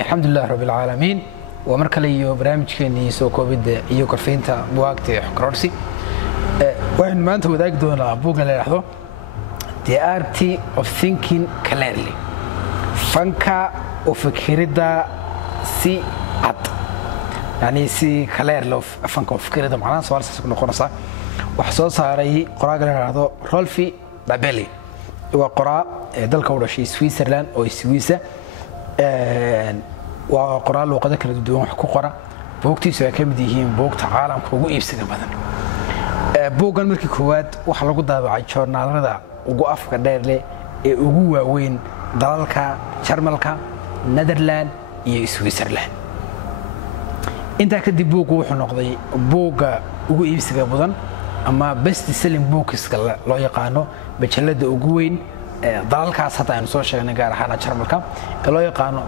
الحمد لله رب العالمين ومركل iyo barnaamijkeeni soo koobida iyo korfeynta buugta xukroorsi waxaan maanta wadaag doonaa buugga la yiraahdo The Art of Thinking Clearly fanka oo fikirida si cad yani si clear loo fanka oo fikirida macnaha su'aal sax noqonaysa wax soo saaray qoraaga la yiraahdo Rolf Dabelli waa qoraa dalka u dhashay Switzerland oo Swiss waa qoraa luqada kala duwan wax ku qora buugtiisa ay kamid yihiin buugta caalamka ugu iibsiga badan buuggan markii koowaad waxa lagu daabacay joornaalada ugu afka dheer leh ee ugu waaweyn dalalka Jarmalka, Netherlands iyo Switzerland inta kadib buuggu wuxuu noqday buugga ugu iibsiga badan ama best selling books loo yaqaano majalada ugu weyn dalalkaas hadda aynu soo sheegnay gaar ahaan Jarmalka ee loo yaqaano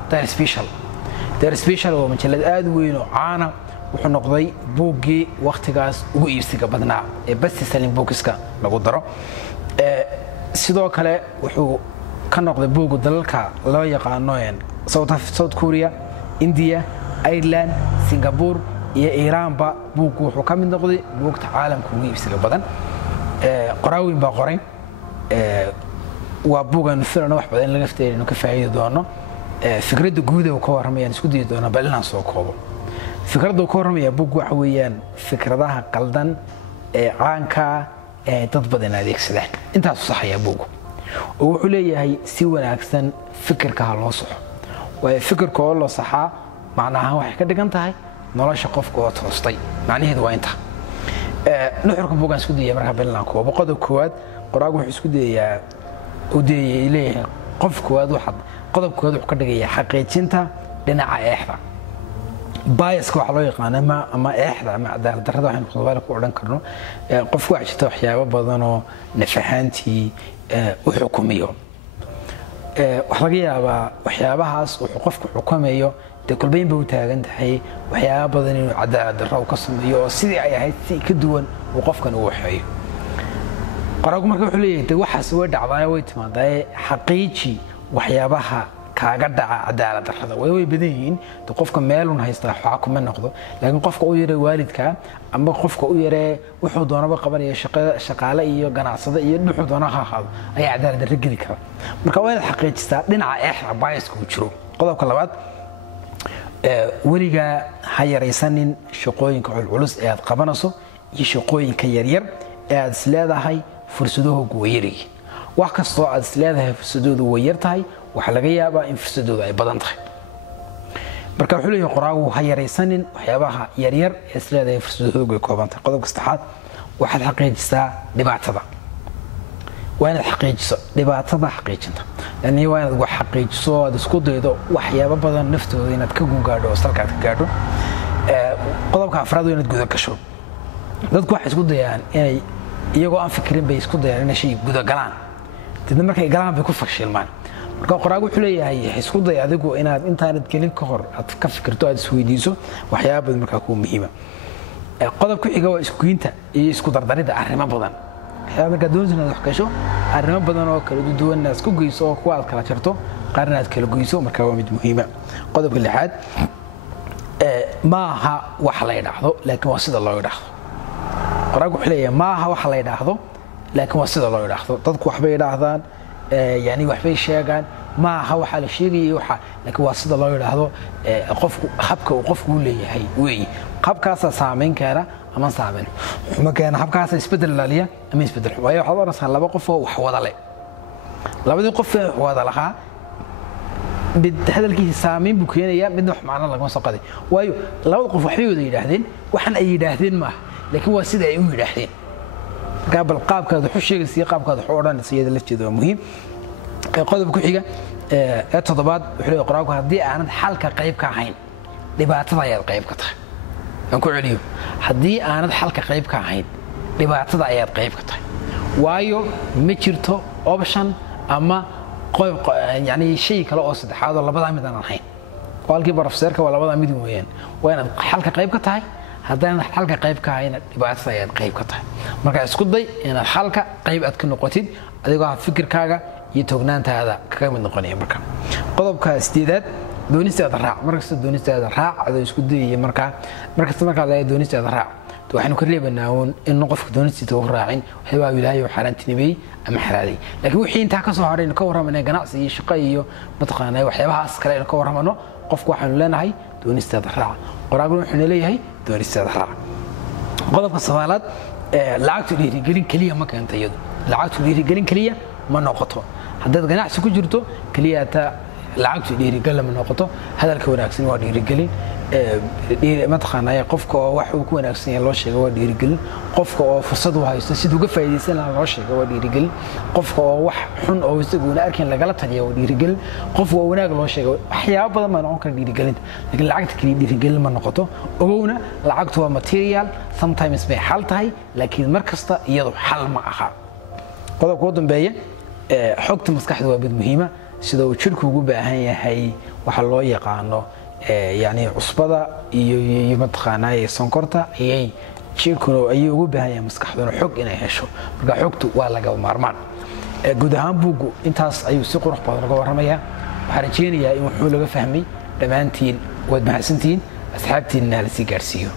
Der Spiegel oo majalad aad weyn oo caana wuxuu noqday buuggii waqtigaas ugu iibsiga badnaa ee best selling bookska lagu daro sidoo kale wuxuu ka noqday buugga dalalka loo yaqaano South Korea, India, Ireland, Singapore iyo Iran ba buuggu wuxuu ka mid noqday buugta caalamka ugu iibsiga badan qoraawin baa qoray waa buugan filan wax badan laga fteeyay ka faa'iido doono fikradda guud ee ka warramayaan isku diido doona balan soo koobo fikradda ka warramaya buug waxa weeyaan fikradaha qaldan ee caanka ee dad badan adeegsadaan intaas saxaya buug oo wuxuu leeyahay si wanaagsan fikirka loo saxo waa fikirka oo loo saxaa macnaha waxay ka dhigan tahay nolosha qofka oo toostay macnaheedu waa inta nuxurka buugan isku diiyo marka balan koobo qodob koowaad qoraagu wuxuu isku diiyaa ودي إليه قف كواد واحد قضب كواد وحكي حقيقتها لنا عايحة بايس كوحلاق أنا ما إحدى مع ده واحد خذوالك وعلن كرنو قف واحد تحيا وبضنو نفحانتي وحكوميه وحلاقيها وحيابهاس وحقف حكوميه تكل بين بوتاجن تحي وحياب بضنو عداد الرو قسميه سيدي عيها كدون وقف كانوا وحي قراءة مركب حلية توحى سوى دعوايا ويتمادى حقيقي وحيابها كعقدة عدالة الرضا ويوي بدين تقفك مالون هيستراح حاكم من نقضه لكن قفك أويري والدك أما قفك أويري وحضونا بقبل شقالة إيو قناصة إيو نحضونا هذا أي عدالة الرجل كذا مركب واحد حقيقي ستا لنا إحنا بايس كوتشرو قضاء كلامات ورجع هاي رئيسان شقوين كعلوس إياد قبنصو يشقوين كيرير إياد سلادة هاي فرصدوه قويري وحكا استطاع أدسلادها فرصدوه ويرتهي وحلقيا با إن فرصدوه أي بدنتهي بركا حلوه قراءه هاي ريسانين وحيابها يرير أدسلادها فرصدوه قويكوبانتهي قدوك استحاد واحد حقيقي جسا لباعتضا وين الحقيقي جسا لباعتضا حقيقي جنتا لأنه وين تقول حقيقي جسا دسكو ديدو وحيابا بدن نفتو دينا تكاقون قادو وستركا تكاقون قدوك أفرادو ينا تقودو كشو dadku waxay isku dayaan inay iyagoo aan fikirin bay isku dayaan inay shay guda galaan dadna markay galaan bay ku fashilmaan marka qoraagu wuxuu leeyahay isku day adigu inaad intaanad gelin ka hor aad ka fikirto aad isweydiiso waxyaabo badan marka ku muhiima qodobka xiga waa isku geynta iyo isku dardarida arrimo badan waxyaabo marka doonayna wax ka sho arrimo badan oo kala duwan isku geyso oo kuwa kala jarto qaarna aad kala geyso marka waa mid muhiima qodobka lixaad maaha wax la yiraahdo laakiin waa sida loo yiraahdo قراءة حلية ما هو حلا يداخله لكن وصل الله يداخله تذكر وحبي يداخلان يعني وحبي شيئا ما هو حال شيء يوحى لكن وصل الله يداخله قف حبك وقف كله هي وي حبك أصلا سامين كذا أما سامين ما كان حبك أصلا يسبدل الليلة أما يسبدل ويا حضر أصلا لا بقف وحوض عليه لا بدي يقف وحوض عليها هذا الكيس سامين بكينا يا بدنا معنا الله ما سقدي ويا لا وقف حيود يداخلين وحن أي يداخلين ما لكن هو سيده يوم يدحين قبل قاب كذا حشيق سي قاب كذا حوران سيده لفتيده مهم قodobka ku xiga toddobaad wuxuu qoraagu hadii aanad xalka qayb ka ahayn dhibaatada ayaad qayb ka tahay aan ku celiyo hadii aanad xalka qayb ka ahayn dhibaatada ayaad qayb ka tahay waayo ma jirto option ama qoyb yani shay kale oo saddexaad oo labada mid aan ahayn walkii barafseerka waa labada mid weeyaan waa inaad xalka qayb ka tahay haddaan xalka qayb ka ahayn dhibaatada ayaad qayb ka tahay marka isku day inaad xalka qayb aad ka noqotid adigoo fikirkaaga iyo toognaantaada kaga mid noqonaya marka qodobka 8 doonisteeda raac markasta doonisteeda raac adoo isku dayaya markasta markaa la doonisteeda raac waxaanu ka reebanaa in qofka doonistiisa uu raacin waxyaabaa ilaahay xaaraantinimay ama xalaalay laakiin wixii intaa ka soo harayna ka warramanay ganacsi iyo shaqo iyo mataqaanaa waxyaabahaas kale ka warramano qofku waxaanu leenahay doonisteeda raac qoraaguna wuxuu leeyahay doonisteeda raac qodobka soomaalaad lacagtu dhiirigelin kaliya ma keento iyadu lacagtu dhiirigelin kaliya ma noqoto haddaad ganacsi ku jirto kaliya ta lacagtu dhiirigelin ma noqoto hadalka wanaagsan waa dhiirigelin mataqaanaa qofka oo wax uu ku wanaagsan yahay loo sheego waa dhiirigelin qofka oo fursad u haysto sidoo uga faa'iideysan lahaa loo sheego waa dhiirigelin qofka oo wax xun oo isagu arkin lagala taliyo waa dhiirigelin qofka oo wanaag loo sheego waxyaabo badan ma noqon kara dhiirigelin laakiin lacagta kaliya dhiirigelin ma noqoto ogowna lacagtu waa material sometimes bay xal tahay laakiin markasta iyadu xal ma aha qodobka ugu dambeeya xogta maskaxda waa mid muhiima sida uu jirku ugu baahan yahay waxa loo yaqaano يعني عصبة يمتخانة سنكرتا هي شيركو أي وجبها مسكحة حق إنه يشوا رجع حقته ولا جو مرمان جودهان بوجو إنتاس أي سوق روح بعض رجع ورميها حرجيني يا يوم حول فهمي لما أنتين ود محسنتين أصحابتين نالسي جارسيو